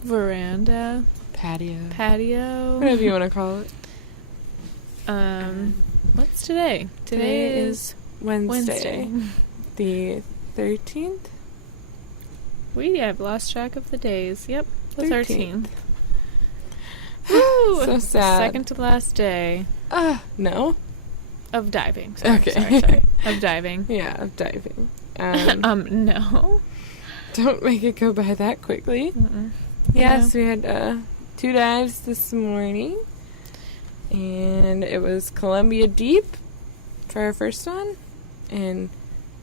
veranda, patio, whatever you want to call it. What's today? Today is Wednesday. The 13th? I've lost track of the days. Yep, the 13th. Woo! So sad. Second to last day. No. Of diving. Okay. Sorry. Of diving. Yeah, of diving. No. Don't make it go by that quickly. Mm-mm. Yes, we had 2 dives this morning. And it was Columbia Deep for our first one. And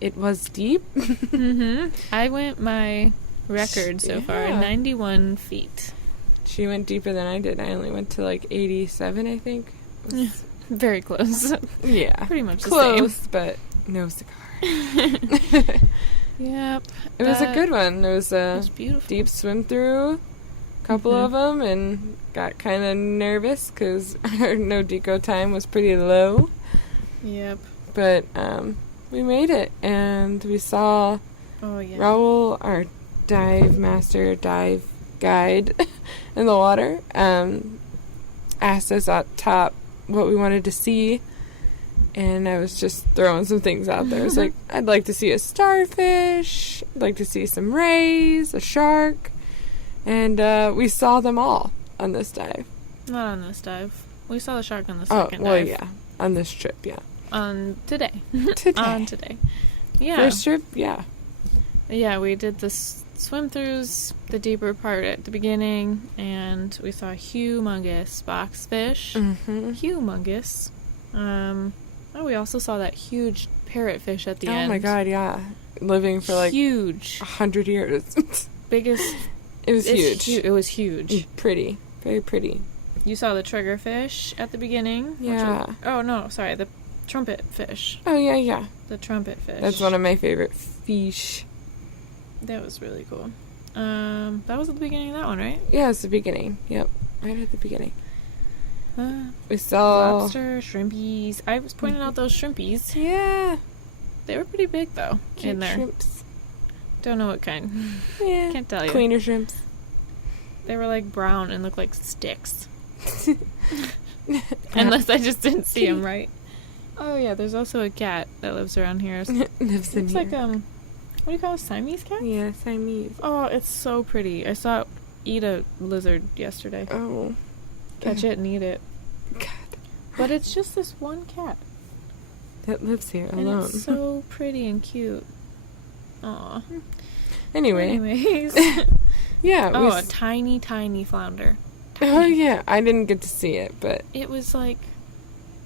it was deep. Mm-hmm. I went my record so far, 91 feet. She went deeper than I did. I only went to like 87, I think. Very close. Yeah. Pretty much close, the same. but no cigar. Yep. It was a good one. It was a beautiful. Deep swim through, a couple of them, and got kind of nervous because our no deco time was pretty low. Yep. But we made it, and we saw Raul, our dive master, dive guide in the water, asked us up top what we wanted to see, and I was just throwing some things out there. I was like, I'd like to see a starfish, I'd like to see some rays, a shark, and we saw them all on this dive. Not on this dive. We saw the shark on the second dive. Yeah, on this trip, yeah. On today. On today. Yeah. First trip, yeah. Yeah, we did the swim-through the deeper part at the beginning, and we saw humongous boxfish. Mm-hmm. Humongous. We also saw that huge parrotfish at the end. Oh my god, yeah. Living for like huge 100 years. Biggest. It was huge. It was huge. Pretty. Very pretty. You saw the triggerfish at the beginning. Yeah. The trumpet fish. Oh, yeah. The trumpet fish. That's one of my favorite fish. That was really cool. That was at the beginning of that one, right? Yeah, it's the beginning. Yep. Right at the beginning. We saw lobster, shrimpies. I was pointing out those shrimpies. Yeah. They were pretty big, though, cute in there. Shrimps. Don't know what kind. Yeah. Can't tell you. Cleaner shrimps. They were like brown and looked like sticks. Unless I just didn't see them right. Oh yeah, there's also a cat that lives around here. Lives in here. Like what do you call it? Siamese cat? Yeah, Siamese. Oh, it's so pretty. I saw it eat a lizard yesterday. Oh. Catch it and eat it. God. But it's just this one cat that lives here alone. And it's so pretty and cute. Aw. Anyways. Yeah. A tiny, tiny flounder. Tiny. Oh, yeah. I didn't get to see it, but... It was like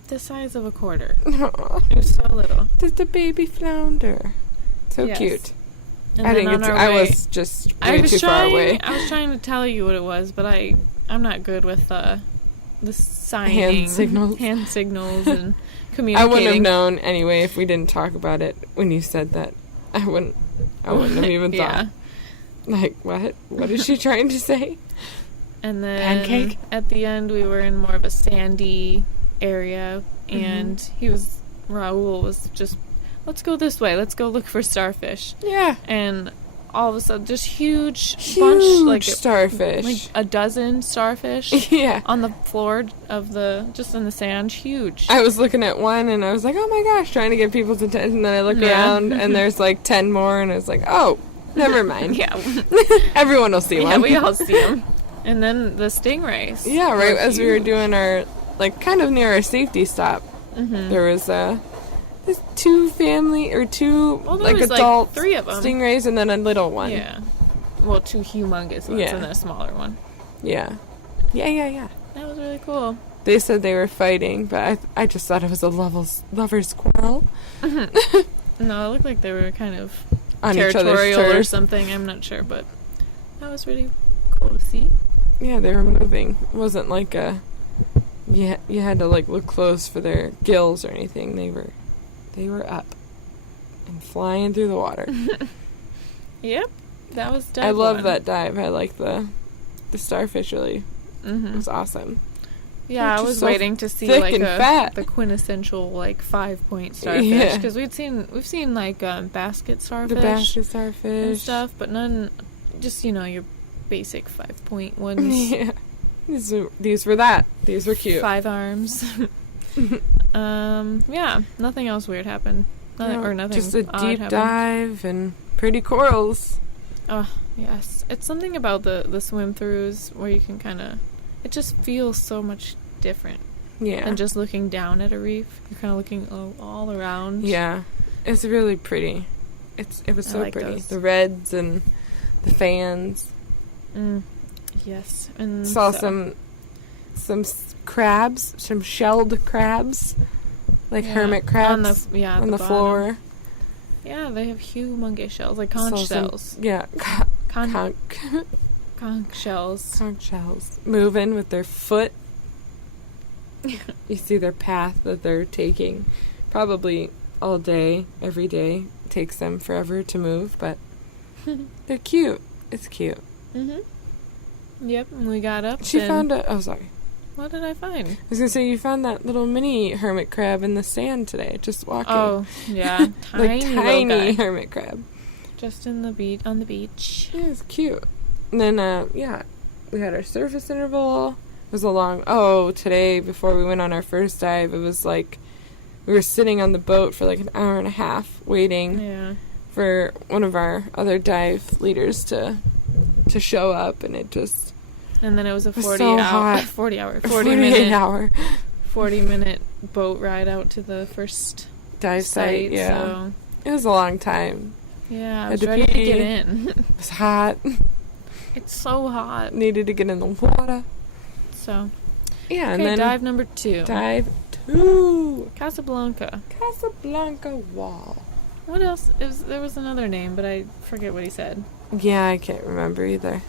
the size of a quarter. Aww. It was so little. Just a baby flounder. So cute. And I didn't get to... I was just way too far away. I was trying to tell you what it was, but I'm not good with the signing. Hand signals and communicating. I wouldn't have known anyway if we didn't talk about it when you said that. I wouldn't have even thought. Like, what? What is she trying to say? And then pancake? At the end, we were in more of a sandy area, and Raul was just, let's go this way. Let's go look for starfish. Yeah. And all of a sudden, just huge bunch, like starfish, like a dozen starfish. Yeah. On the floor of just in the sand, huge. I was looking at one, and I was like, oh my gosh, trying to get people's attention. And then I look around, and there's like 10 more, and I was like, oh, never mind. Yeah. Everyone will see one. Yeah, we all see them. And then the stingrays. Yeah, right as we were doing our, like, kind of near our safety stop, there was two adult 3 of them. stingrays and then a little one. Yeah. Well, 2 humongous ones and then a smaller one. Yeah. Yeah. That was really cool. They said they were fighting, but I just thought it was a lover's quarrel. No, it looked like they were kind of on territorial or something. I'm not sure, but that was really cool to see. Yeah, they were moving. It wasn't like you had to like look close for their gills or anything. They were up and flying through the water. Yep, that was dive. I love that dive. I like the starfish. Really, it was awesome. Yeah, I was waiting to see like the quintessential like 5-point starfish because we've seen like basket starfish, the basket starfish and stuff, but none. Just your basic 5-point ones. Yeah. These were that. These were cute. 5 arms. Yeah, nothing else weird happened. Nothing just a odd deep happened. dive and pretty corals. Oh, yes. It's something about the swim-throughs where you can kind of... It just feels so much different than just looking down at a reef. You're kind of looking all around. Yeah. It's really pretty. It was so pretty. Those. The reds and the fans. Yes. And saw some crabs, some shelled crabs, like hermit crabs on the floor. Yeah, they have humongous shells, like conch shells. Conch shells. Conch shells moving with their foot. You see their path that they're taking, probably all day, every day. It takes them forever to move, but they're cute. It's cute. Yep, and we got up. She found sorry. What did I find? I was gonna say you found that little mini hermit crab in the sand today, just walking. Oh, yeah, tiny hermit crab. Just on the beach. Yeah, it's cute. And then we had our surface interval. It was a long. Today before we went on our first dive, it was like we were sitting on the boat for like an hour and a half waiting for one of our other dive leaders to show up, and it just. And then it was a 40-minute boat ride out to the first dive site. Yeah, so. It was a long time. Yeah, I was ready to get in. It was hot. It's so hot. Needed to get in the water. So. Yeah, and then dive number 2. Dive 2. Casablanca Wall. What else? There was another name, but I forget what he said. Yeah, I can't remember either.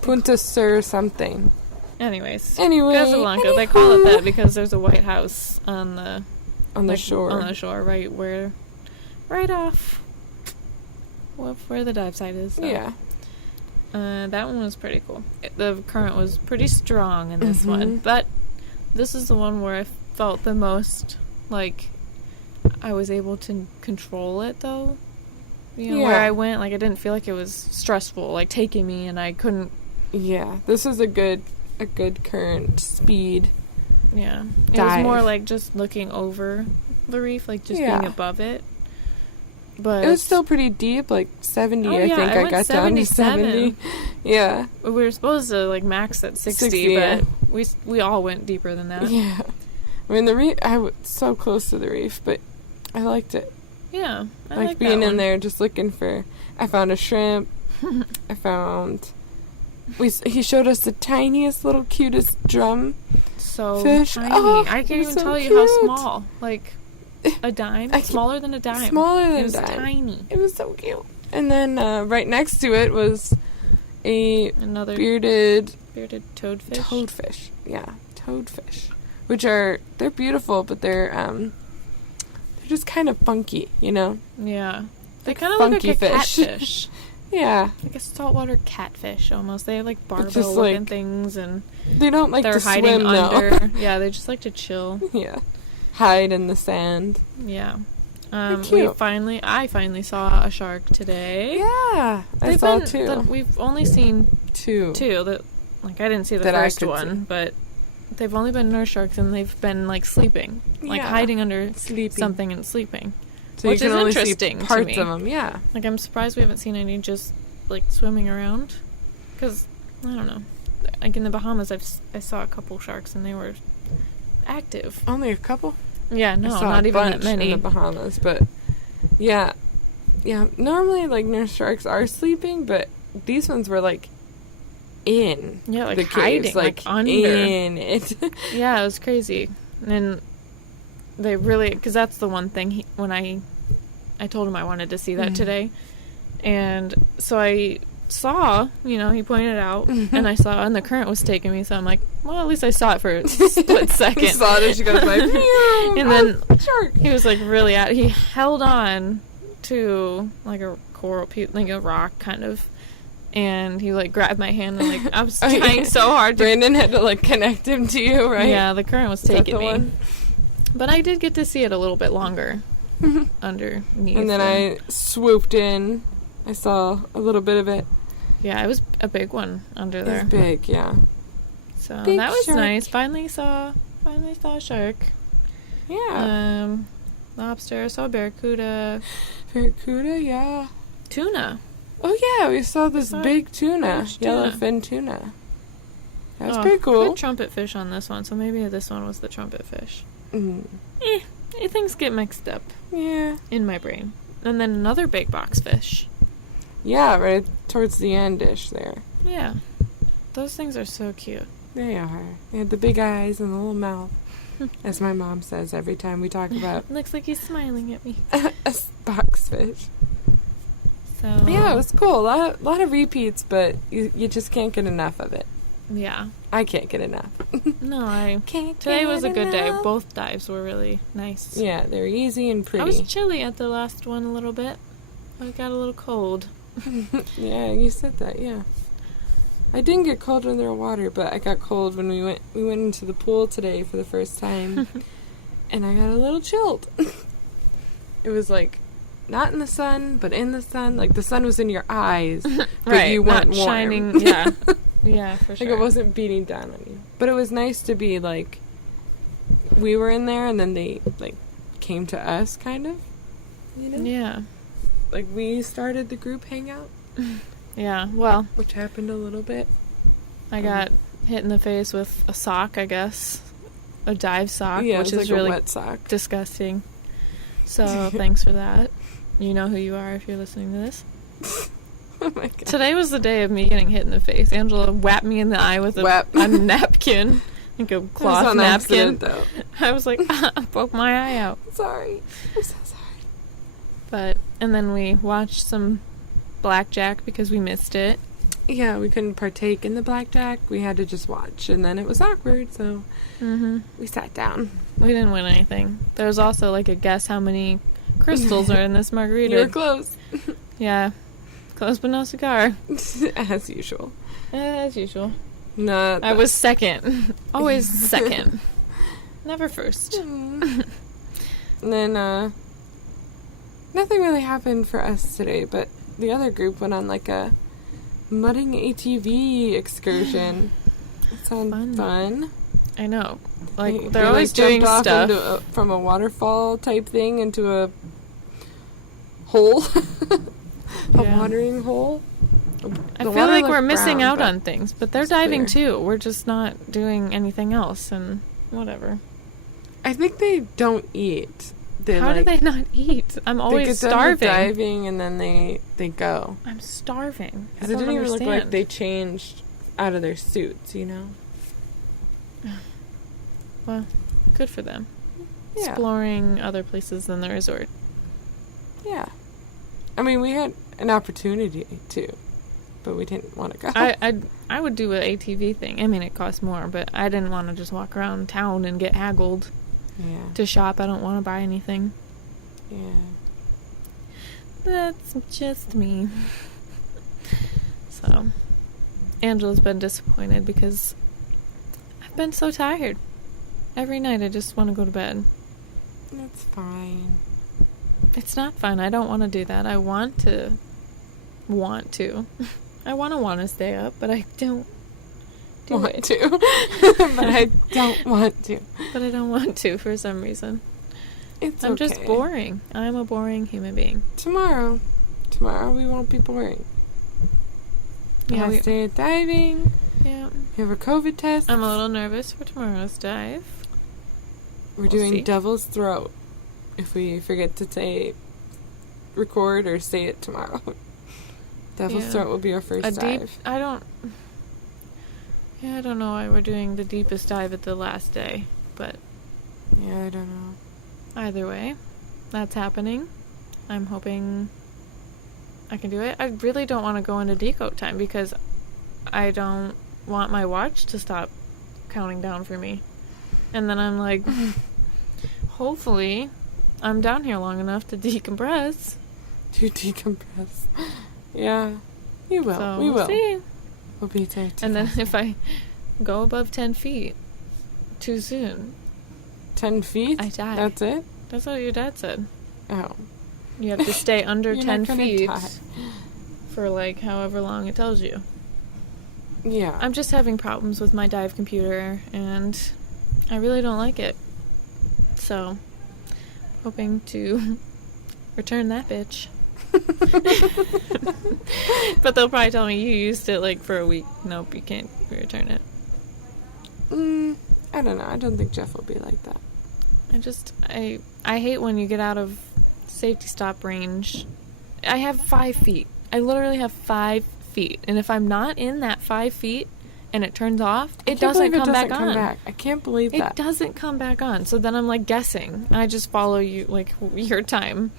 Punta Sur something. Anyways, Casablanca. They call it that because there's a White House on the shore. On the shore, right off where the dive site is. So. Yeah. That one was pretty cool. The current was pretty strong in this one, but this is the one where I felt the most like I was able to control it, though. Where I went, like I didn't feel like it was stressful, like taking me, and I couldn't. Yeah, this is a good current speed. Yeah, it dive. was more like just looking over the reef, like just being above it. But it was still pretty deep, like 70. I think I got 77. down to 70. Yeah, we were supposed to like max at 60, but we all went deeper than that. Yeah, I mean the reef. I was so close to the reef, but I liked it. Yeah, I like being in there, just looking for. I found a shrimp. I found. He showed us the tiniest, little, cutest drum fish. Tiny. Oh, I can't even tell cute. you how small. Like a dime, smaller than a dime. Smaller than a dime. It was tiny. It was so cute. And then right next to it was another bearded toadfish. Toadfish, yeah, toadfish, which they're beautiful, but they're just kind of funky, Yeah, they kind of look like a catfish. Yeah, like a saltwater catfish almost. They have like barbell looking things, and they don't like to hiding swim under. Yeah, they just like to chill. Yeah, hide in the sand. Yeah. Cute. I finally saw a shark today. Yeah, I saw 2. We've only seen 2. That, like, I didn't see the first one, but they've only been nurse sharks, and they've been like sleeping, like hiding under something and sleeping. So which you can is only interesting see parts to me. of them, yeah. Like, I'm surprised we haven't seen any just, like, swimming around. Because, I don't know. Like, in the Bahamas, I saw a couple sharks, and they were active. Only a couple? Yeah, no, I saw not a even bunch that many. in the Bahamas, but, yeah. Yeah, normally, like, nurse sharks are sleeping, but these ones were, like, in like the hiding, caves. like under. In it. Yeah, it was crazy. And they really, because that's the one thing when I told him I wanted to see that today, and so I saw, he pointed it out, and I saw, and the current was taking me, so I'm like, well, at least I saw it for a split second. You saw it as you go by, and then shark. He was like really he held on to like a coral piece, like a rock kind of, and he like grabbed my hand, and like I was trying so hard to. Brandon had to like connect him to you, right? Yeah, the current was taking me. But I did get to see it a little bit longer underneath. And then I swooped in. I saw a little bit of it. Yeah, it was a big one under there. It was big, yeah. So big that was shark. nice. Finally saw a shark. Yeah. Lobster, saw barracuda. Barracuda, yeah. Tuna. Oh, yeah, we saw this big tuna. Yellowfin tuna. That was pretty cool. Good trumpet fish on this one, so maybe this one was the trumpet fish. Mm. Things get mixed up. Yeah. In my brain. And then another big box fish. Yeah, right towards the end-ish there. Yeah. Those things are so cute. They are. They had the big eyes and the little mouth. As my mom says every time we talk about... Looks like he's smiling at me. a box fish. So... Yeah, it was cool. A lot of repeats, but you just can't get enough of it. Yeah. I can't get enough. No, I can't. Today was a good day. Both dives were really nice. Yeah, they were easy and pretty. I was chilly at the last one a little bit. I got a little cold. Yeah, you said that, yeah. I didn't get cold under the water, but I got cold when we went into the pool today for the first time. And I got a little chilled. It was like not in the sun, but in the sun. Like the sun was in your eyes, but right, you weren't not warm. shining. Yeah. Yeah, for sure. Like it wasn't beating down on you. But it was nice to be like we were in there and then they like came to us kind of. You know? Yeah. Like we started the group hangout. Yeah, well, which happened a little bit. I got hit in the face with a sock, I guess. A dive sock, yeah, which it was is like really a wet sock. Disgusting. So, thanks for that. You know who you are if you're listening to this. Oh my god. Today was the day of me getting hit in the face. Angela whapped me in the eye with a napkin. Like a cloth napkin. Accident, though. I was like, I broke my eye out. Sorry. I'm so sorry. And then we watched some blackjack because we missed it. Yeah, we couldn't partake in the blackjack. We had to just watch. And then it was awkward, so we sat down. We didn't win anything. There was also like a guess how many crystals are in this margarita. You were close. Yeah. Close but no cigar. As usual. As usual. No, I was second. Always second. Never first. And then, nothing really happened for us today, but the other group went on like a mudding ATV excursion. It sounded fun. I know. Like, they're always doing jumped stuff. off from a waterfall type thing into a hole. A watering hole. I feel like we're missing out on things, but they're diving too. We're just not doing anything else, and whatever. I think they don't eat. How do they not eat? I'm always starving. They get done with diving and then they go. I'm starving. Because it didn't even look like they changed out of their suits, you know? Well, good for them. Yeah. Exploring other places than the resort. Yeah. I mean, we had an opportunity to, but we didn't want to go. I would do an ATV thing. I mean, it costs more, but I didn't want to just walk around town and get haggled. Yeah. To shop. I don't want to buy anything. Yeah. That's just me. So, Angela's been disappointed because I've been so tired. Every night I just want to go to bed. That's fine. It's not fun. I don't want to do that. I want to. I want to stay up, but I don't want to. But I don't want to. But I don't want to for some reason. I'm just boring. I'm a boring human being. Tomorrow we won't be boring. Yeah, Last day of diving. Yeah. You have a COVID test. I'm a little nervous for tomorrow's dive. We're doing Devil's Throat. If we forget to say record or say it tomorrow. Devil's Throat will be our first dive. I don't know why we're doing the deepest dive at the last day, but yeah, I don't know. Either way, that's happening. I'm hoping I can do it. I really don't want to go into decode time because I don't want my watch to stop counting down for me. And then I'm like, hopefully I'm down here long enough to decompress. To decompress. Yeah, you will. So we will. See. We'll be there too. And then if I go above 10 feet too soon. 10 feet? I die. That's it? That's what your dad said. Oh. You have to stay under 10 feet for, like, however long it tells you. Yeah. I'm just having problems with my dive computer, and I really don't like it. So, hoping to return that bitch. But they'll probably tell me you used it, like, for a week. Nope, you can't return it. I don't know. I don't think Jeff will be like that. I hate when you get out of safety stop range. I have 5 feet. I literally have 5 feet. And if I'm not in that 5 feet and it turns off, it doesn't come back on. I can't believe that. It doesn't come back on. So then I'm, like, guessing. I just follow you, like, your time.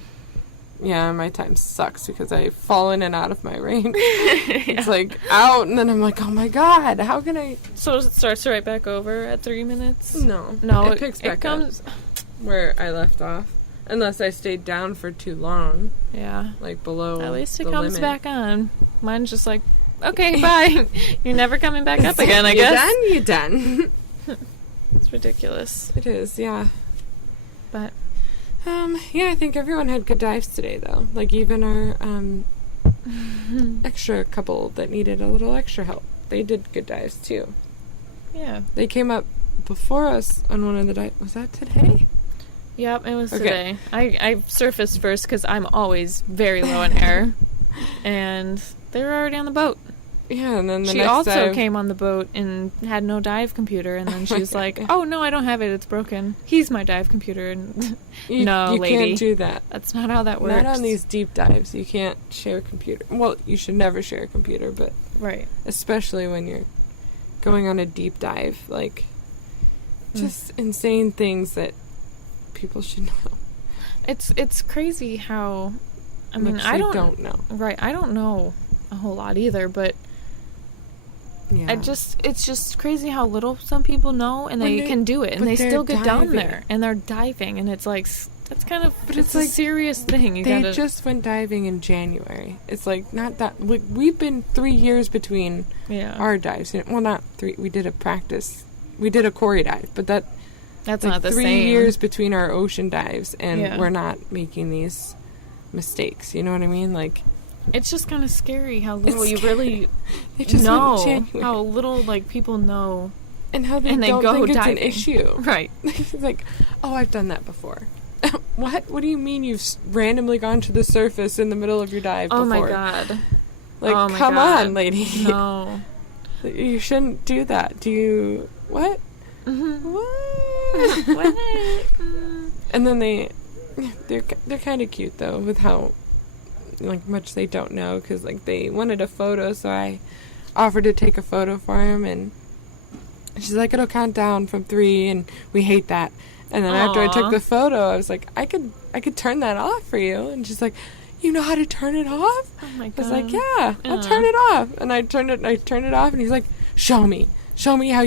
Yeah, my time sucks because I fall in and out of my range. It's like out, and then I'm like, oh my god, how can I? So it starts right back over at 3 minutes? No, it picks back up where I left off, unless I stayed down for too long. Yeah, like below. At least it the comes limit. back on. Mine's just like, okay, bye. You're never coming back up again. I guess. You're done. It's ridiculous. It is, yeah. But. Yeah, I think everyone had good dives today, though. Like, even our, extra couple that needed a little extra help. They did good dives, too. Yeah. They came up before us on one of the dives. Was that today? Yep, it was today. I surfaced first because I'm always very low in air. And they were already on the boat. Yeah, and then she also came on the boat and had no dive computer, and then she's like, "Oh no, I don't have it. It's broken. He's my dive computer." And no, you lady, can't do that. That's not how that works. Not on these deep dives. You can't share a computer. Well, you should never share a computer, but right, especially when you're going on a deep dive, like just insane things that people should know. It's crazy how. I mean, I don't know. Right, I don't know a whole lot either, but. Yeah. It's just crazy how little some people know, and they can do it, and they still get down there, and they're diving, and it's like, that's kind of, but it's like a serious thing. They just went diving in January. It's like, not that, we've been 3 years between our dives. Well, not 3, we did a practice, we did a Corey dive, but that's like not the 3 same. years between our ocean dives, and we're not making these mistakes, you know what I mean? Like, it's just kind of scary how little you really know, how little, like, people know. And how they don't think it's an issue. Right. It's like, oh, I've done that before. What? What do you mean you've randomly gone to the surface in the middle of your dive before? Oh, my God. Like, come on, lady. No. You shouldn't do that. Do you... What? Mm-hmm. What? What? And then they're kind of cute, though, with how... like much they don't know, because like they wanted a photo, so I offered to take a photo for him, and she's like, it'll count down from 3, and we hate that. And then after I took the photo, I was like, I could turn that off for you. And she's like, you know how to turn it off? Oh my God. I was like, yeah, I'll turn it off. And I turned it off, and he's like, show me how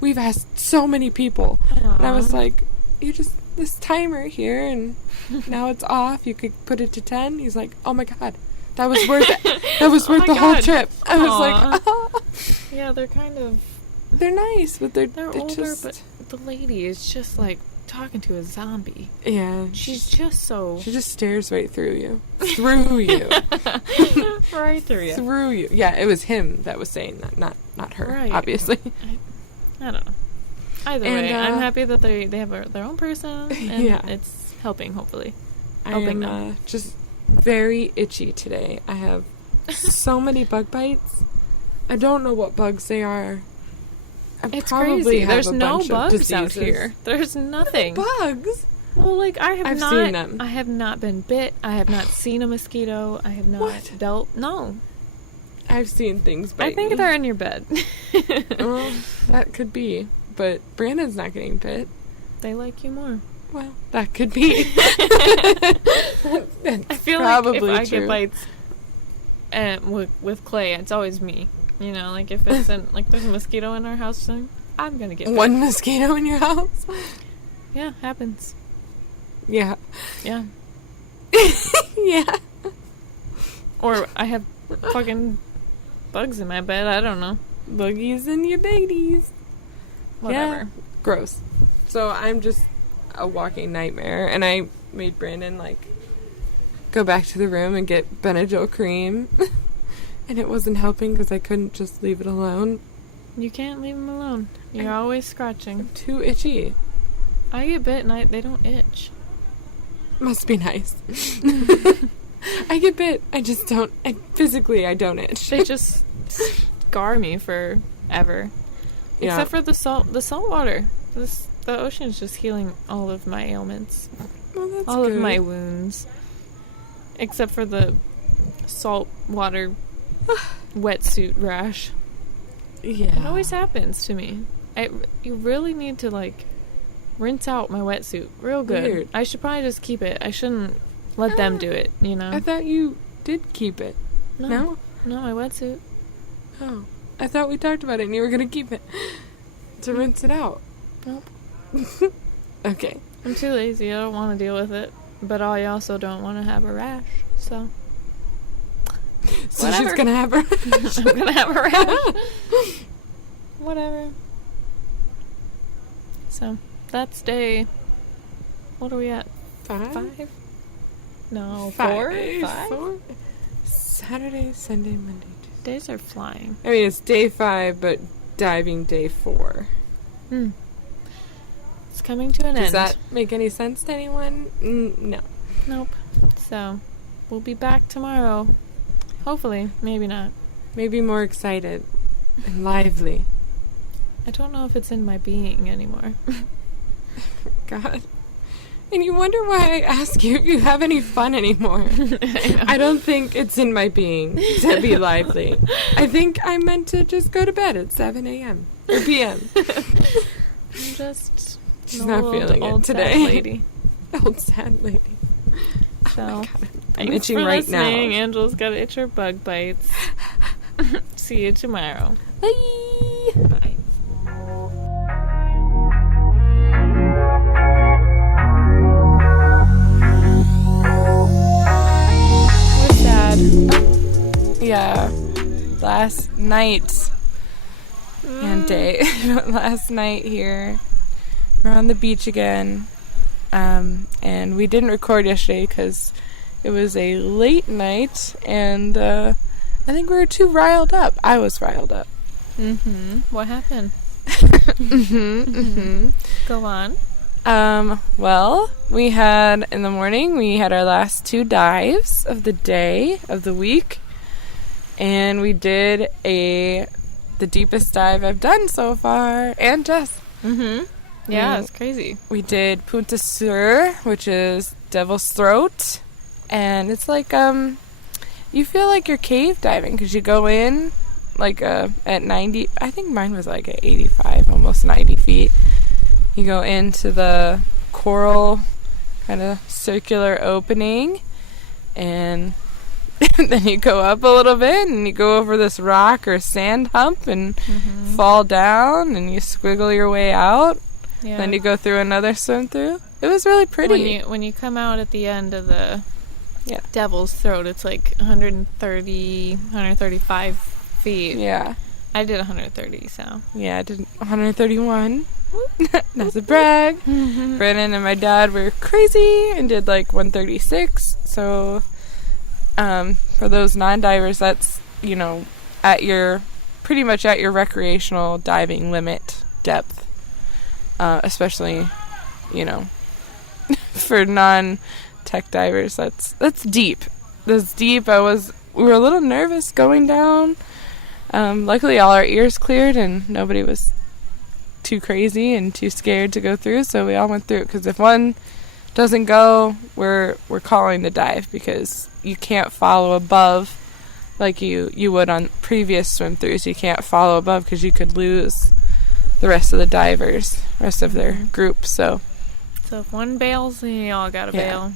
we've asked so many people. And I was like, you just this timer here, and now it's off. You could put it to 10. He's like, oh my God, that was worth it. That was worth the whole trip. I was like, oh. Yeah, they're kind of... They're nice, but they're older, just... but the lady is just like talking to a zombie. Yeah. She's just so... She just stares right through you. Through you. Right through you. Through you. Yeah, it was him that was saying that, not her, right. Obviously. I don't know. Either way, I'm happy that they have their own person, and it's helping, hopefully. Helping them. Just very itchy today. I have so many bug bites. I don't know what bugs they are. It's crazy. There's no bugs out here. There's nothing. Bugs? Well, like, I've seen them. I have not been bit. I have not seen a mosquito. I have not dealt... No. I've seen things bite I think me. they're in your bed. Well, that could be. But Brandon's not getting bit. They like you more. Well, that could be. I feel like if I get bites with Clay, it's always me. You know, like if it's like there's a mosquito in our house, I'm gonna get bit. One mosquito in your house? Yeah, happens. Yeah. Yeah. Yeah. Or I have fucking bugs in my bed. I don't know. Boogies in your babies. Whatever. Yeah. Gross. So I'm just a walking nightmare, and I made Brandon like go back to the room and get Benadryl cream And it wasn't helping because I couldn't just leave it alone. You can't leave them alone. You're always scratching. I'm too itchy. I get bit and they don't itch. Must be nice. I get bit. I just don't. Physically, I don't itch. They just scar me forever. Yeah. Except for the salt water. The ocean is just healing all of my ailments. Well, that's all good. of my wounds. Except for the salt water wetsuit rash. Yeah. It always happens to me. You really need to, like, rinse out my wetsuit real good. Weird. I should probably just keep it. I shouldn't let them do it, you know? I thought you did keep it. No? No, my wetsuit. Oh. I thought we talked about it and you were going to keep it. To rinse it out. Nope. Okay. I'm too lazy. I don't want to deal with it. But I also don't want to have a rash, so... So whatever. She's going to have a rash. I'm going to have a rash. Whatever. So, that's day... What are we at? 5? No, 4? 5? 4? Saturday, Sunday, Monday, Tuesday. Days are flying. I mean, it's day 5, but diving day 4. It's coming to an end. Does that make any sense to anyone? No. Nope. So, we'll be back tomorrow. Hopefully. Maybe not. Maybe more excited and lively. I don't know if it's in my being anymore. God. And you wonder why I ask you if you have any fun anymore. I don't think it's in my being to be lively. I think I'm meant to just go to bed at 7 a.m. or p.m. I'm just... She's not feeling it today. Sad lady. Old sad lady. So, oh my God, I'm itching right now. Angela's got to itch her bug bites. See you tomorrow. Bye. Bye. We're sad. Yeah. Last night and day. Last night here. We're on the beach again. And we didn't record yesterday because it was a late night, and I think we were too riled up. I was riled up. What happened? Go on. Well, we had, in the morning, we had our last 2 dives of the day, of the week, and we did the deepest dive I've done so far, and Jess. Yeah, it's crazy. We did Punta Sur, which is Devil's Throat, and it's like, you feel like you're cave diving, because you go in, like, at 90, I think mine was like at 85, almost 90 feet. You go into the coral kind of circular opening, and then you go up a little bit, and you go over this rock or sand hump, and fall down, and you squiggle your way out. Yeah. Then you go through another swim through. It was really pretty. When you come out at the end of the Devil's Throat, it's like 130, 135 feet. Yeah. I did 130, so. Yeah, I did 131. That's a brag. Brennan and my dad were crazy and did like 136. So, for those non-divers, that's, pretty much at your recreational diving limit depth. Especially, for non-tech divers, that's deep. That's deep. We were a little nervous going down. Luckily all our ears cleared and nobody was too crazy and too scared to go through, so we all went through, because if one doesn't go, we're calling the dive, because you can't follow above like you would on previous swim throughs. You can't follow above because you could lose the rest of the divers, rest of their group. So if one bails, then you all gotta bail.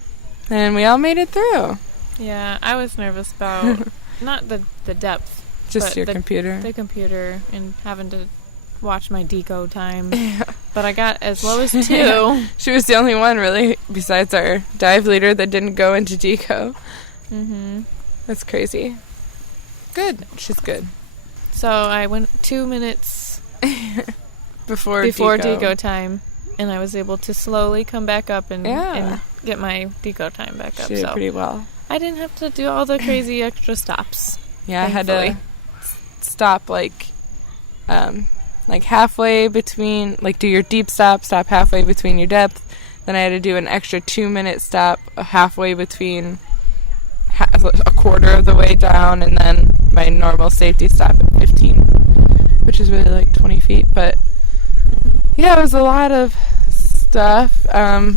And we all made it through. Yeah, I was nervous about not the depth, just your computer. The computer, and having to watch my deco time. Yeah. But I got as low as 2. Yeah. She was the only one, really, besides our dive leader, that didn't go into deco. That's crazy. Good. She's good. So I went 2 minutes before deco time, and I was able to slowly come back up and get my deco time back up. She did pretty well. I didn't have to do all the crazy extra stops. Yeah, I had to stop like halfway between, like, do your deep stop halfway between your depth. Then I had to do an extra 2-minute stop halfway between a quarter of the way down, and then my normal safety stop at 15, which is really like 20 feet. But yeah, it was a lot of stuff.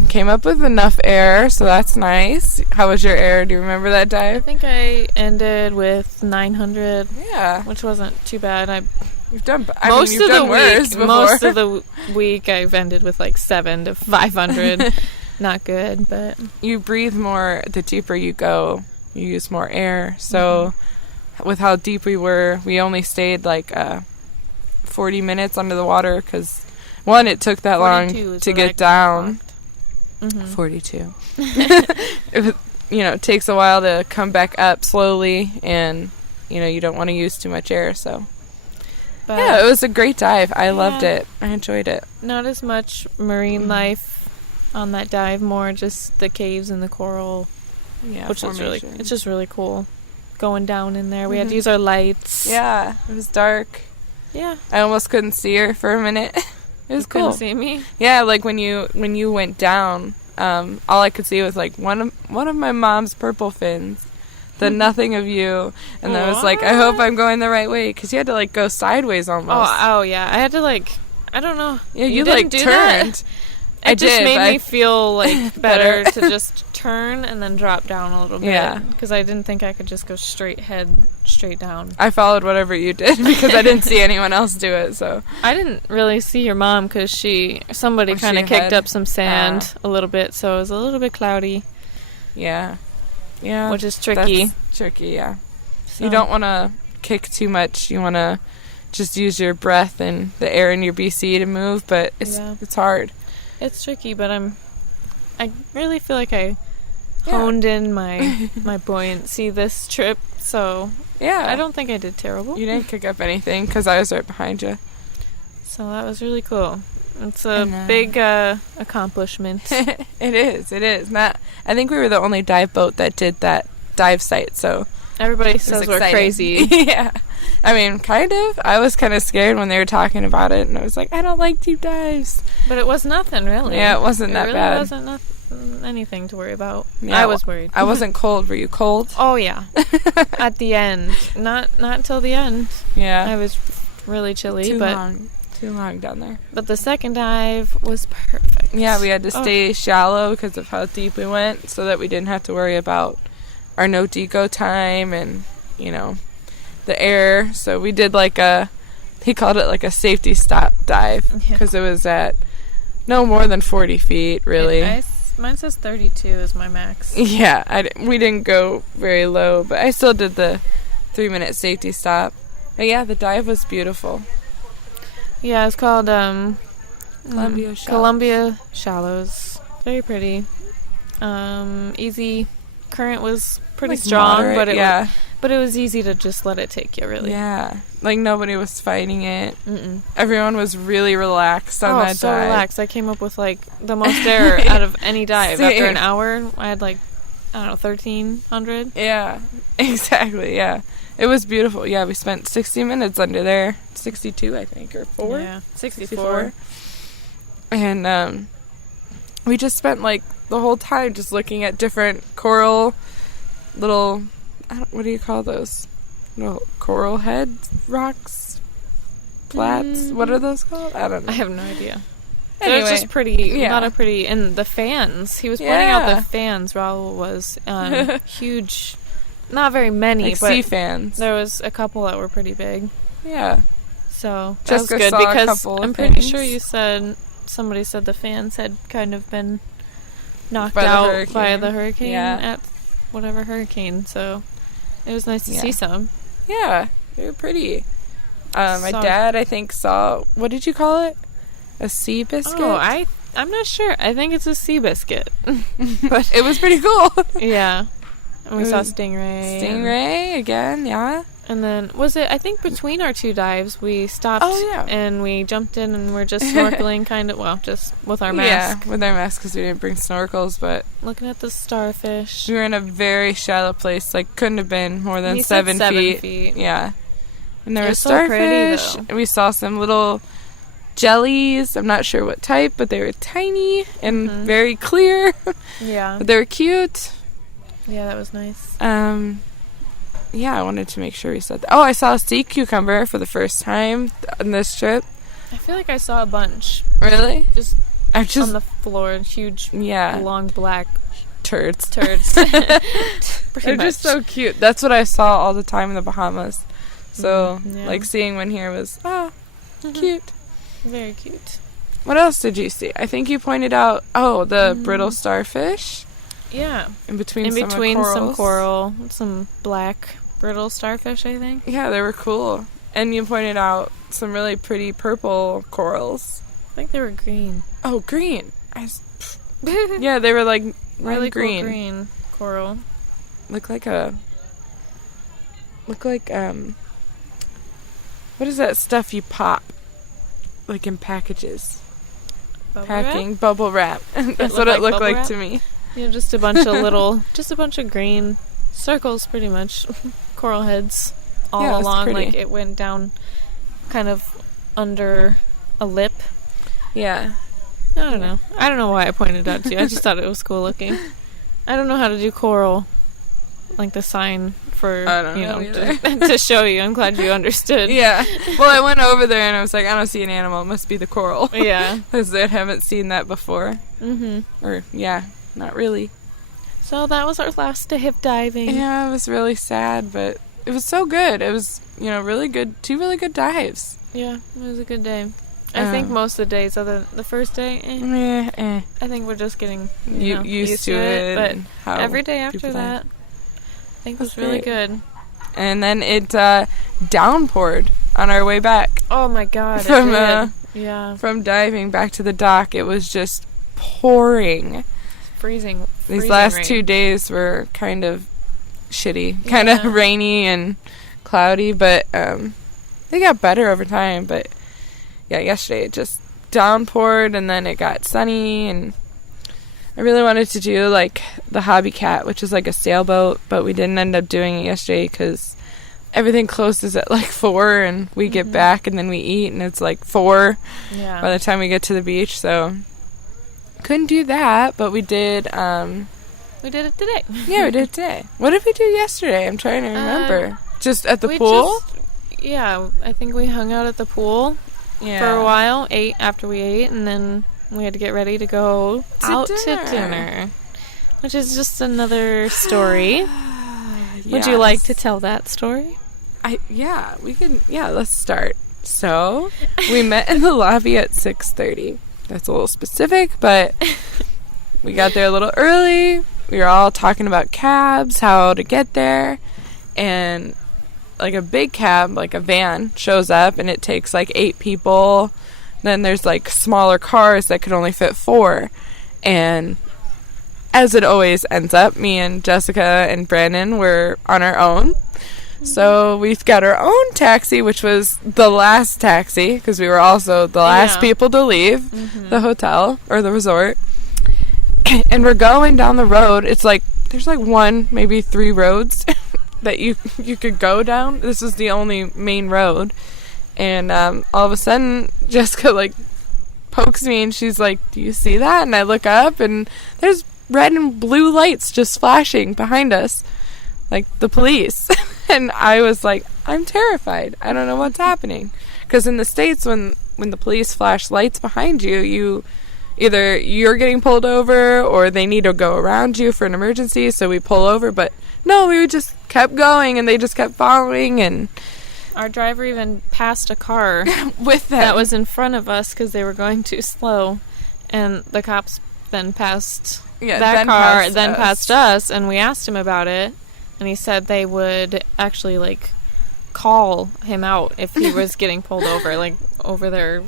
Came up with enough air, so that's nice. How was your air? Do you remember that dive? I think I ended with 900. Yeah, which wasn't too bad. You've done worse before. Most of the week I've ended with like 700 to 500. Not good, but you breathe more the deeper you go. You use more air. So with how deep we were, we only stayed like 40 minutes under the water because, one, it took that long to get down. 42. It was, it takes a while to come back up slowly, and you don't want to use too much air. So but yeah, it was a great dive. I loved it. I enjoyed it. Not as much marine life on that dive, more just the caves and the coral. Yeah, which is it's just really cool going down in there. We had to use our lights. Yeah, it was dark. Yeah, I almost couldn't see her for a minute. It was cool. Couldn't see me? Yeah, like when you went down, all I could see was like one of my mom's purple fins, then nothing of you, and then I was like, I hope I'm going the right way, because you had to like go sideways almost. Oh yeah, I had to like, I don't know. Yeah, you like turned. That? It just made me feel like better to just turn and then drop down a little bit. Yeah. Because I didn't think I could just go straight down. I followed whatever you did because I didn't see anyone else do it. So I didn't really see your mom because somebody kind of kicked up some sand a little bit, so it was a little bit cloudy. Yeah. Yeah. Which is tricky. That's tricky, yeah. So. You don't want to kick too much. You want to just use your breath and the air in your BC to move, but it's hard. It's tricky, but I really feel like I honed in my buoyancy this trip, so I don't think I did terrible. You didn't kick up anything because I was right behind you. So that was really cool. It's a big accomplishment. It is. I think we were the only dive boat that did that dive site, so everybody says we're crazy. Yeah. I mean, kind of. I was kind of scared when they were talking about it, and I was like, I don't like deep dives. But it was nothing, really. Yeah, it wasn't that bad. It wasn't anything to worry about. Yeah, I was worried. I wasn't cold. Were you cold? Oh, yeah. At the end. Not till the end. Yeah. I was really chilly. Too long down there. But the second dive was perfect. Yeah, we had to stay shallow because of how deep we went, so that we didn't have to worry about our no deco time and, the air. So we did he called it like a safety stop dive because it was at no more than 40 feet, really. Mine says 32 is my max. Yeah, we didn't go very low, but I still did the 3-minute safety stop. But yeah, the dive was beautiful. Yeah, it's called Columbia Shallows. Very pretty. Easy. Current was pretty strong, moderate, but it was easy to just let it take you, really. Yeah. Like, nobody was fighting it. Mm-mm. Everyone was really relaxed on that dive. Oh, so relaxed. I came up with, like, the most air out of any dive. Same. After an hour, I had, like, I don't know, 1,300. Yeah. Exactly, yeah. It was beautiful. Yeah, we spent 60 minutes under there. 62, I think, or 4? Yeah, 64. And, we just spent, like, the whole time just looking at different coral, little, what do you call those? Little coral head rocks? Flats? What are those called? I don't know. I have no idea. Anyway, it was just pretty, a lot of pretty, and the fans. He was pointing out the fans. Raul was huge. Not very many, like, but sea fans. There was a couple that were pretty big. Yeah. So that was good because I'm pretty sure you said, somebody said the fans had kind of been knocked out by the hurricane at whatever hurricane. So it was nice to see some. Yeah, they were pretty. My dad, I think, saw, what did you call it? A sea biscuit? Oh, I'm not sure. I think it's a sea biscuit. But it was pretty cool. Yeah. And we saw stingray. Stingray again, yeah. And then, I think between our 2 dives, we stopped and we jumped in and we're just snorkeling just with our mask. Yeah, with our mask because we didn't bring snorkels, but... Looking at the starfish. We were in a very shallow place, like couldn't have been more than 7 feet. Yeah. And there was starfish. So pretty, and we saw some little jellies. I'm not sure what type, but they were tiny and very clear. Yeah. But they were cute. Yeah, that was nice. Yeah, I wanted to make sure we said that. Oh, I saw a sea cucumber for the first time on this trip. I feel like I saw a bunch. Really? Just on the floor, huge, long black turds. They're just so cute. That's what I saw all the time in the Bahamas. So, like, seeing one here was, cute. Very cute. What else did you see? I think you pointed out, the brittle starfish. Yeah. In between some coral, some black brittle starfish, I think. Yeah, they were cool. And you pointed out some really pretty purple corals. I think they were green. Oh, green. Yeah, they were like really green. Cool green coral. Look like what is that stuff you pop? Like in packages. Bubble wrap. That's what it looked like to me. Yeah, just a bunch of green circles, pretty much. Coral heads all along. Pretty. Like it went down kind of under a lip. Yeah. I don't know. I don't know why I pointed out to you. I just thought it was cool looking. I don't know how to do coral, like the sign for, to show you. I'm glad you understood. Yeah. Well, I went over there and I was like, I don't see an animal. It must be the coral. Yeah. Because I haven't seen that before. Mm-hmm. Or, not really. So that was our last day of diving. Yeah, it was really sad, but it was so good. It was, really good. 2 really good dives. Yeah, it was a good day. I think most of the days, other than the first day, I think we're just getting used to it. But every day after that, I think was really good. And then it downpoured on our way back. Oh my God! From diving back to the dock, it was just pouring. Freezing. These last rain. 2 days were kind of shitty, kind of rainy and cloudy, but they got better over time. But yesterday it just downpoured and then it got sunny, and I really wanted to do like the Hobby Cat, which is like a sailboat, but we didn't end up doing it yesterday because everything closes at like 4 and we get back and then we eat and it's like 4 by the time we get to the beach, so couldn't do that. But we did we did it today. Yeah, we did it today. What did we do yesterday? I'm trying to remember. Just at the pool? I think we hung out at the pool for a while, ate after we ate, and then we had to get ready to go out to dinner, which is just another story. Would you like to tell that story? Let's start. So, we met in the lobby at 6:30. That's a little specific, but we got there a little early. We were all talking about cabs, how to get there, and like a big cab, like a van, shows up and it takes like 8 people. Then there's like smaller cars that could only fit 4. And as it always ends up, me and Jessica and Brandon were on our own. So we got our own taxi, which was the last taxi because we were also the last people to leave the hotel or the resort. And we're going down the road. It's like there's like 1, maybe 3 roads that you could go down. This is the only main road. And all of a sudden, Jessica like pokes me and she's like, "Do you see that?" And I look up and there's red and blue lights just flashing behind us, like the police. And I was like, I'm terrified. I don't know what's happening. Because in the States, when the police flash lights behind you, either you're getting pulled over or they need to go around you for an emergency, so we pull over. But no, we just kept going and they just kept following, and our driver even passed a car with them that was in front of us because they were going too slow, and the cops then passed passed us, and we asked him about it, and he said they would actually like call him out if he was getting pulled over, like over their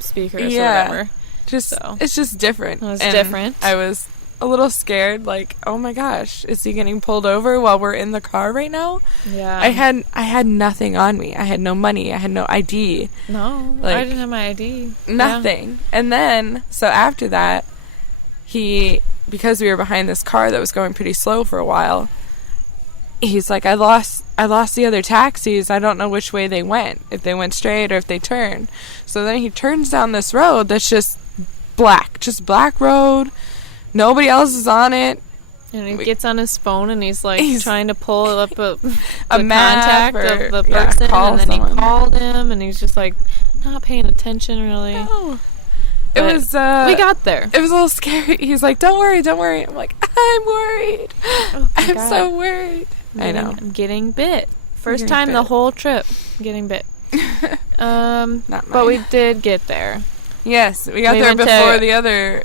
speakers or whatever. It's just different. It was different. I was a little scared, like, oh my gosh, is he getting pulled over while we're in the car right now? Yeah. I had nothing on me. I had no money. I had no ID. No, like, I didn't have my ID. Nothing. Yeah. And then, so after that, because we were behind this car that was going pretty slow for a while, he's like, I lost the other taxis. I don't know which way they went, if they went straight or if they turned. So then he turns down this road that's just black road. Nobody else is on it. And he gets on his phone and he's trying to pull up a map contact of the person, and then someone. He called him, and he's just like not paying attention really. No. But it was we got there. It was a little scary. He's like, don't worry. I'm like, I'm worried. Oh my I'm God. so worried. I know. I'm getting bit. First Getting time bit. the whole trip getting bit. Not mine. But we did get there. Yes, we got there before the other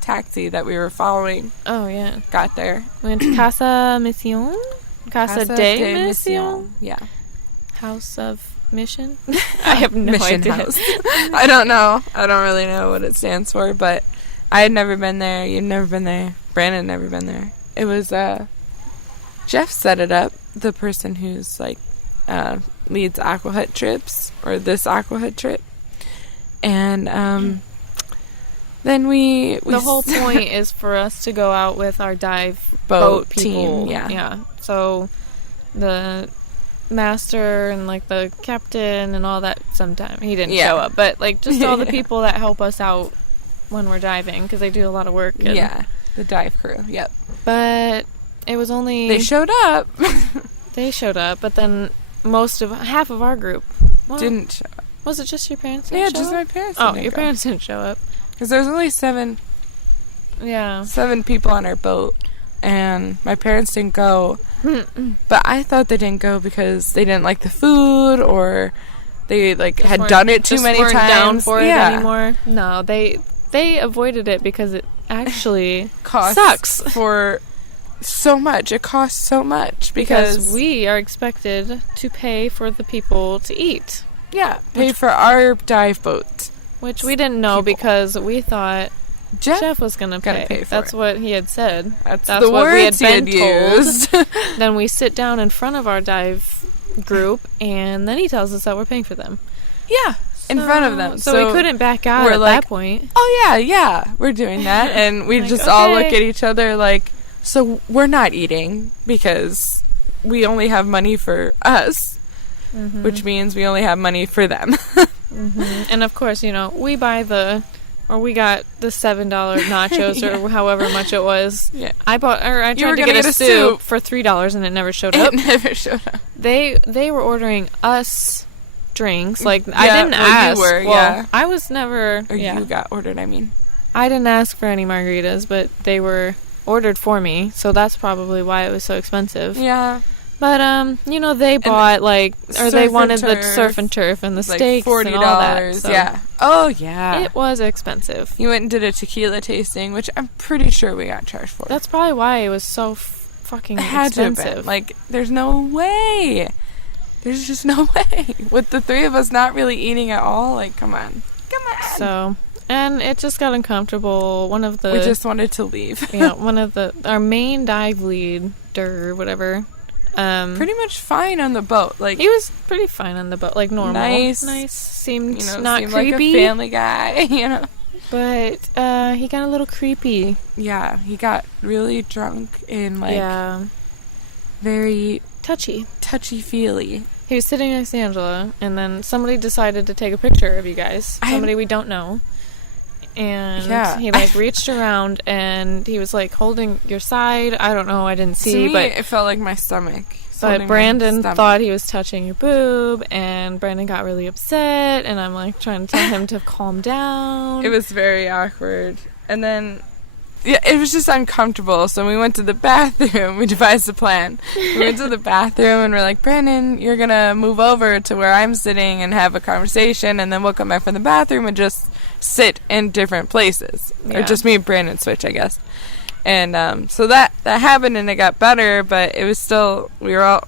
taxi that we were following. Oh, yeah. Got there. We went to Casa Mission? Casa de Mission? Yeah. House of Mission? I have no Mission idea. House. I don't know. I don't really know what it stands for, but I had never been there. You'd never been there. Brandon had never been there. It was, Jeff set it up, the person who's, leads Aqua Hut trips, or this Aqua Hut trip. And then we the whole point is for us to go out with our dive boat people. team. Yeah. So the master and the captain and all that. Sometime he didn't show up, but just all the people that help us out when we're diving, because they do a lot of work. And the dive crew. Yep. But it was only they showed up. They showed up, but then half of our group didn't show up. Was it just your parents? Yeah, just my parents. Oh, your parents didn't show up. Because there was only 7 people on our boat, and my parents didn't go. But I thought they didn't go because they didn't like the food, or they had done it too many times. Down for it anymore. No, they avoided it because it actually sucks for so much. It costs so much because we are expected to pay for the people to eat. Yeah, pay for our dive boat. Which we didn't know because we thought Jeff was going to pay. That's what he had said. That's the what words we had been used. told. Then we sit down in front of our dive group, and then he tells us that we're paying for them. Yeah, in front of them. So we couldn't back out at that point. Oh, yeah, we're doing that. And we just all look at each other so we're not eating because we only have money for us. Mm-hmm. Which means we only have money for them. And of course, we we got the $7 nachos or however much it was. Yeah. I tried to get a soup for $3 and it never showed up. It never showed up. They were ordering us drinks. I didn't ask. You were, I was never. Or you got ordered, I mean. I didn't ask for any margaritas, but they were ordered for me, so that's probably why it was so expensive. Yeah. But, they bought, or they wanted the surf and turf and the steaks $40, and all that. So yeah. Oh, yeah. It was expensive. You went and did a tequila tasting, which I'm pretty sure we got charged for. That's probably why it was so fucking expensive. There's no way. There's just no way. With the 3 of us not really eating at all, come on. So, and it just got uncomfortable. We just wanted to leave. Our main dive leader, whatever... pretty much fine on the boat. He was pretty fine on the boat, normal, nice. Seemed not seemed creepy, like a family guy, But he got a little creepy. Yeah, he got really drunk and very touchy-feely. He was sitting next to Angela, and then somebody decided to take a picture of you guys. Somebody we don't know. And he reached around and he was holding your side. I don't know, I didn't see, to me, but it felt like my stomach. But Brandon thought he was touching your boob, and Brandon got really upset, and I'm trying to tell him to calm down. It was very awkward. And then it was just uncomfortable. So we went to the bathroom. We devised a plan. We went to the bathroom and we're like, Brandon, you're gonna move over to where I'm sitting and have a conversation, and then we'll come back from the bathroom and just sit in different places. Yeah. Or just me and Brandon switch, I guess. And so that happened, and it got better, but it was still, we were all,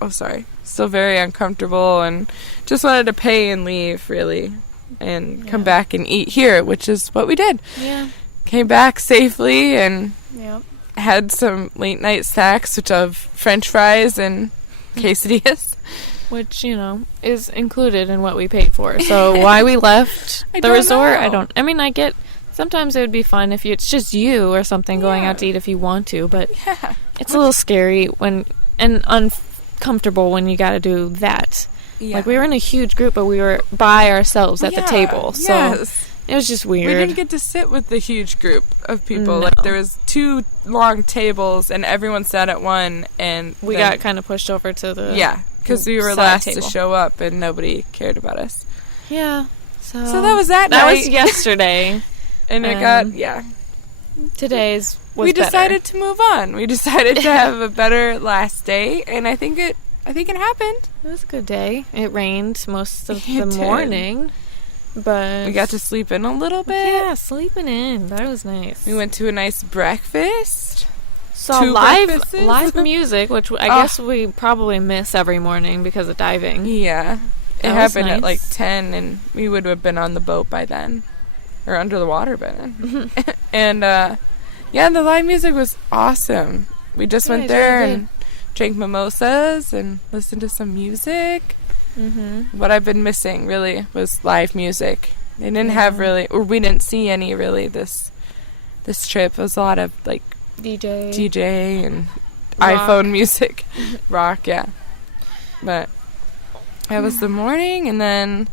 still very uncomfortable, and just wanted to pay and leave, really, and come back and eat here, which is what we did. Yeah. Came back safely, and had some late night snacks, which of French fries and quesadillas. Which, is included in what we paid for. So why we left the resort, I mean, I get, sometimes it would be fun if it's just you or something going out to eat if you want to, but it's a little scary and uncomfortable when you got to do that. Yeah. Like, we were in a huge group, but we were by ourselves at the table. So it was just weird. We didn't get to sit with the huge group of people. No. Like, there was 2 long tables, and everyone sat at one, and we got kind of pushed over to the because we were last to show up, and nobody cared about us. Yeah. So that was that night. That was yesterday. And it got, Today's was we decided to move on. We decided to have a better last day, and I think it happened. It was a good day. It rained most of the morning, but we got to sleep in a little bit. Yeah, sleeping in. That was nice. We went to a nice breakfast. Saw live music, which I guess we probably miss every morning because of diving. Yeah. It happened at like 10, and we would have been on the boat by then. Or under the water by then. And, the live music was awesome. We just went there and drank mimosas and listened to some music. Mm-hmm. What I've been missing, really, was live music. They didn't have really, or we didn't see any, really, this trip. It was a lot of, like, DJ and rock. iPhone music. Rock, yeah. But that was the morning, and then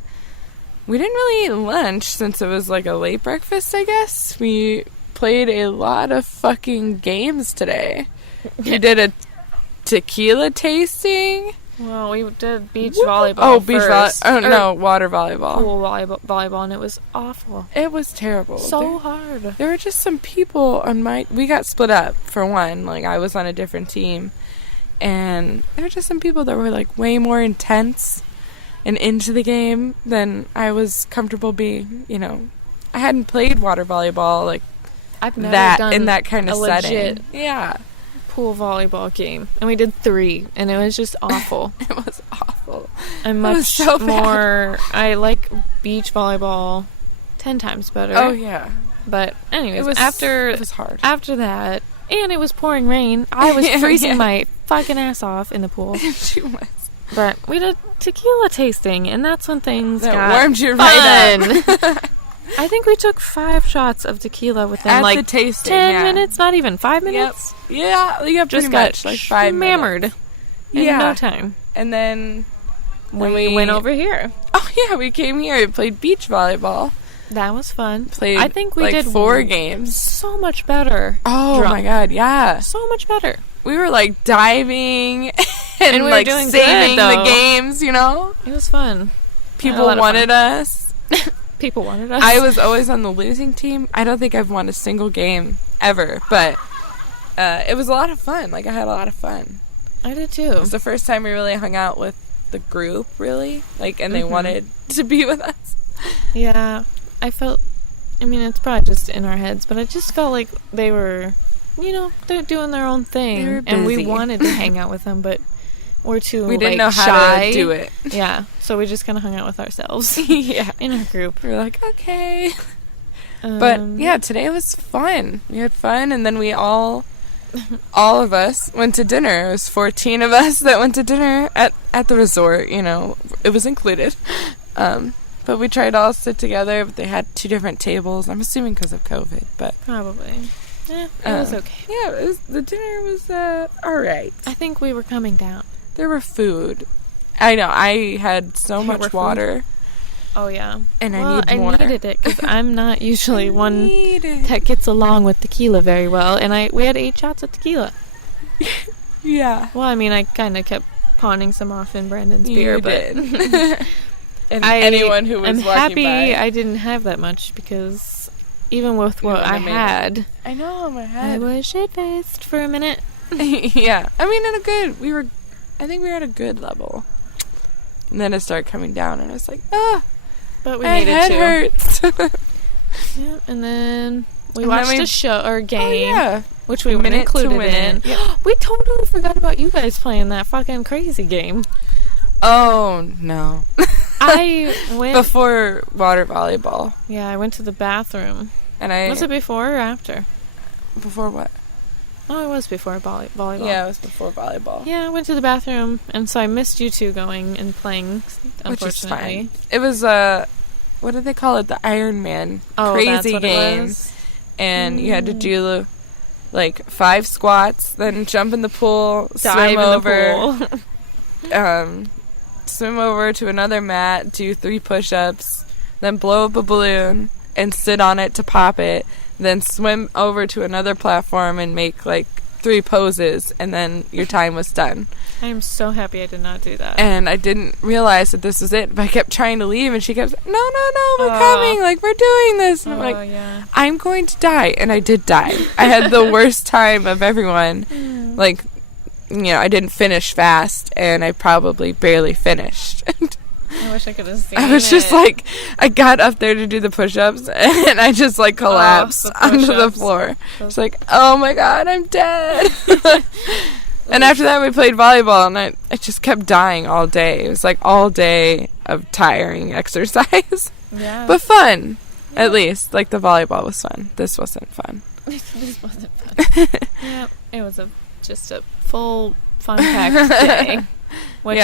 we didn't really eat lunch since it was like a late breakfast, I guess. We played a lot of fucking games today. We did a tequila tasting. Well, we did beach volleyball first. Water volleyball. Pool volleyball, and it was awful. It was terrible. So hard. There were just some people we got split up, for one. Like, I was on a different team. And there were just some people that were, like, way more intense and into the game than I was comfortable being, I hadn't played water volleyball, like, I've never done in that kind of setting. Legit pool volleyball game, and we did 3, and it was just awful. It was awful. I'm much more. I like beach volleyball 10 times better. Oh yeah. But anyways, it was hard. After that, and it was pouring rain. I was freezing my fucking ass off in the pool. She was. But we did tequila tasting, and that's when things got warmed you right up. I think we took 5 shots of tequila within the tasting, 10 minutes, not even 5 minutes. Yep. Yeah, you got pretty much like 5 minutes. In no time. And then we went over here. Oh yeah, we came here and played beach volleyball. That was fun. I think we did 4 games. So much better. Oh my god, yeah. So much better. We were like diving and we like were doing saving good, the games, It was fun. People wanted us. People wanted us. I was always on the losing team. I don't think I've won a single game ever, but it was a lot of fun. Like, I had a lot of fun. I did too. It was the first time we really hung out with the group, really. Like, and they wanted to be with us. Yeah. It's probably just in our heads, but I just felt like they were, they're doing their own thing. They were busy. And we wanted to hang out with them, but we're too we didn't know how shy to do it. Yeah. So we just kind of hung out with ourselves. Yeah. In our group. We were like, okay. But, yeah, today was fun. We had fun, and then we all of us went to dinner. It was 14 of us that went to dinner at the resort, It was included. But we tried to all sit together, but they had 2 different tables. I'm assuming because of COVID, but... Probably. Yeah, it was okay. Yeah, the dinner was all right. I think we were coming down. There were food. I know. I had so much water. Oh, yeah. And I needed it because I'm not usually one that gets along with tequila very well. And we had 8 shots of tequila. Yeah. Well, I kind of kept pawning some off in Brandon's beer, but... And anyone who was walking by. I'm happy I didn't have that much because even with what I had... I know, my head. I was shit-faced for a minute. Yeah. I think we were at a good level. And then it started coming down, and I was like, but we my needed head to. hurts. Yeah, and then we watched a show or a game, which we weren't included in. Yeah. We totally forgot about you guys playing that fucking crazy game. Oh, no. I went... Before water volleyball. Yeah, I went to the bathroom. And Was it before or after? Before what? Oh, it was before volleyball. Yeah, it was before volleyball. Yeah, I went to the bathroom, and so I missed you two going and playing, unfortunately. Which is fine. It was, what do they call it? The Iron Man crazy game. And you had to do, like, 5 squats, then jump in the pool, dive swim in over. The pool. Swim over to another mat, do 3 push-ups, then blow up a balloon and sit on it to pop it, then swim over to another platform and make, like, 3 poses, and then your time was done. I am so happy I did not do that. And I didn't realize that this was it, but I kept trying to leave, and she kept saying, no, we're coming, like, we're doing this. And I'm like, yeah. I'm going to die. And I did die. I had the worst time of everyone. Like, you know, I didn't finish fast, and I probably barely finished. I wish I could have seen it. I was just like, I got up there to do the push-ups, and I just, like, collapsed onto the floor. It's like, oh, my God, I'm dead. And after that, we played volleyball, and I just kept dying all day. It was, like, all day of tiring exercise. Yeah. But fun, at least. Like, the volleyball was fun. This wasn't fun. This wasn't fun. Yeah, it was just a full fun-packed day. Which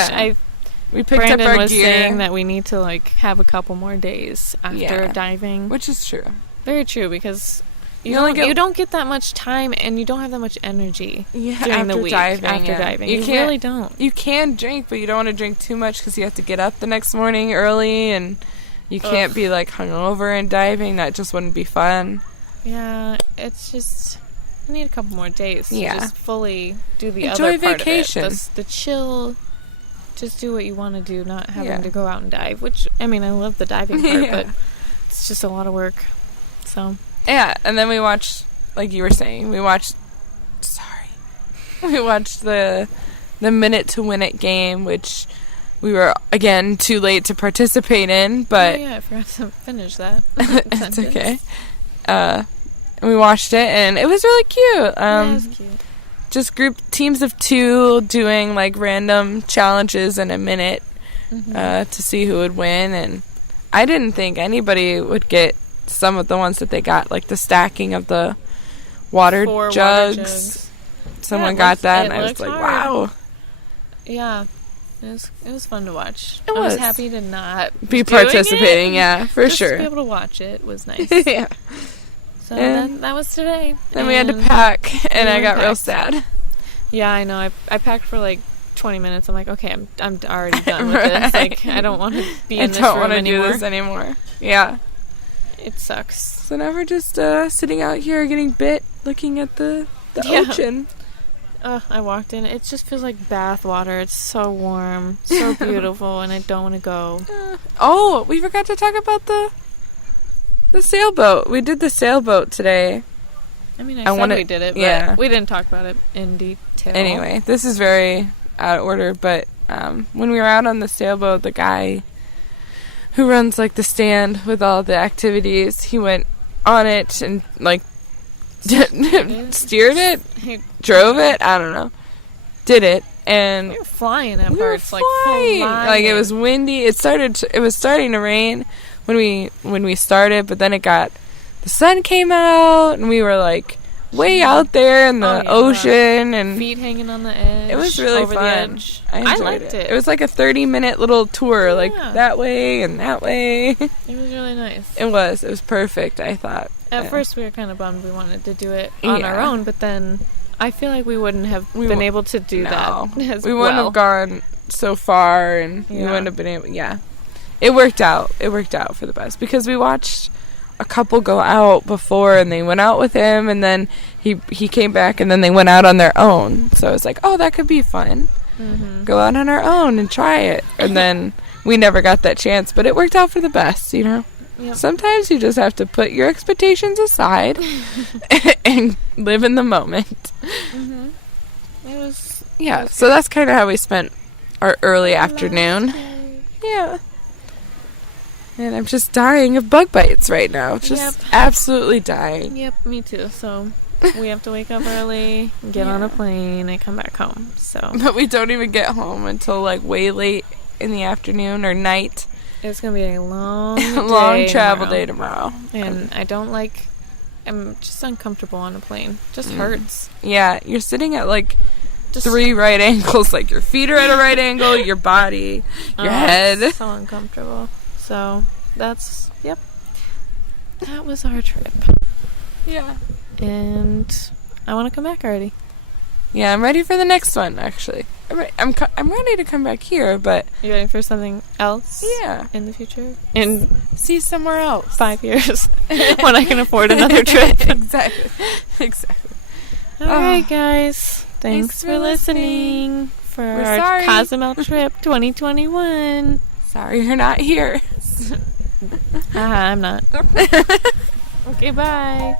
we picked Brandon up our was gear. saying that we need to, like, have a couple more days after diving. Which is true. Very true, because you don't get that much time, and you don't have that much energy during the week after diving. You really don't. You can drink, but you don't want to drink too much because you have to get up the next morning early, and you can't be, like, hungover and diving. That just wouldn't be fun. Yeah, it's just... I need a couple more days to just fully do the Enjoy other part vacation. of it. The chill, just do what you want to do, not having to go out and dive, which, I mean, I love the diving part, but it's just a lot of work, so... Yeah, and then we watched, like you were saying, we watched the Minute to Win It game, which we were, again, too late to participate in, but... Oh, yeah, I forgot to finish that. It's okay. We watched it, and it was really cute. It was cute. Just teams of 2 doing, like, random challenges in a minute to see who would win, and I didn't think anybody would get some of the ones that they got, like the stacking of the water jugs. Someone got that, and I was like, wow. Yeah. It was fun to watch. I was happy to not be participating, sure. Just to be able to watch it was nice. Yeah. So that was today. Then we had to pack, and I got real sad. Yeah, I know. I packed for like 20 minutes. I'm like, okay, I'm already done with this. Like, I don't want to be in this room anymore. I don't want to do this anymore. Yeah. It sucks. So now we're just sitting out here getting bit, looking at the ocean. I walked in. It just feels like bath water. It's so warm, so beautiful, and I don't want to go. We forgot to talk about the sailboat. We did the sailboat today. I mean, I said we did it, but we didn't talk about it in detail. Anyway, this is very out of order, but when we were out on the sailboat, the guy who runs, like, the stand with all the activities, he went on it and, like, steered it, drove it, I don't know, did it, and we were flying at parts, like it was windy. It was starting to rain when we started, but then the sun came out, and we were, like, way out there in the ocean, and feet hanging on the edge. It was really fun. I liked it. It was like a 30-minute little tour, like that way and that way. It was really nice. It was perfect, I thought. At first we were kind of bummed we wanted to do it on our own, but then I feel like we wouldn't have been able to do that we wouldn't have gone so far, and we wouldn't have been able. It worked out. It worked out for the best, because we watched a couple go out before, and they went out with him, and then he came back, and then they went out on their own. So I was like, that could be fun. Go out on our own and try it. And then we never got that chance, but it worked out for the best, you know. Yep. Sometimes you just have to put your expectations aside and live in the moment. It was so that's kind of how we spent our early afternoon. Yeah. And I'm just dying of bug bites right now. Just absolutely dying. Yep, me too. So we have to wake up early, get on a plane, and come back home. So, but we don't even get home until, like, way late in the afternoon or night. It's gonna be a long long travel day tomorrow. And I don't like I'm just uncomfortable on a plane. Just hurts. Yeah, you're sitting at like 3 right angles. Like your feet are at a right angle, your body, your head. It's so uncomfortable. So that's that was our trip. Yeah. And I want to come back already. Yeah, I'm ready for the next one. Actually, I'm ready to come back here. But you ready for something else? Yeah. In the future, and see somewhere else. 5 years when I can afford another trip. Exactly. All right, guys. Thanks for listening for our Cozumel trip 2021. Sorry you're not here. I'm not. Okay, bye.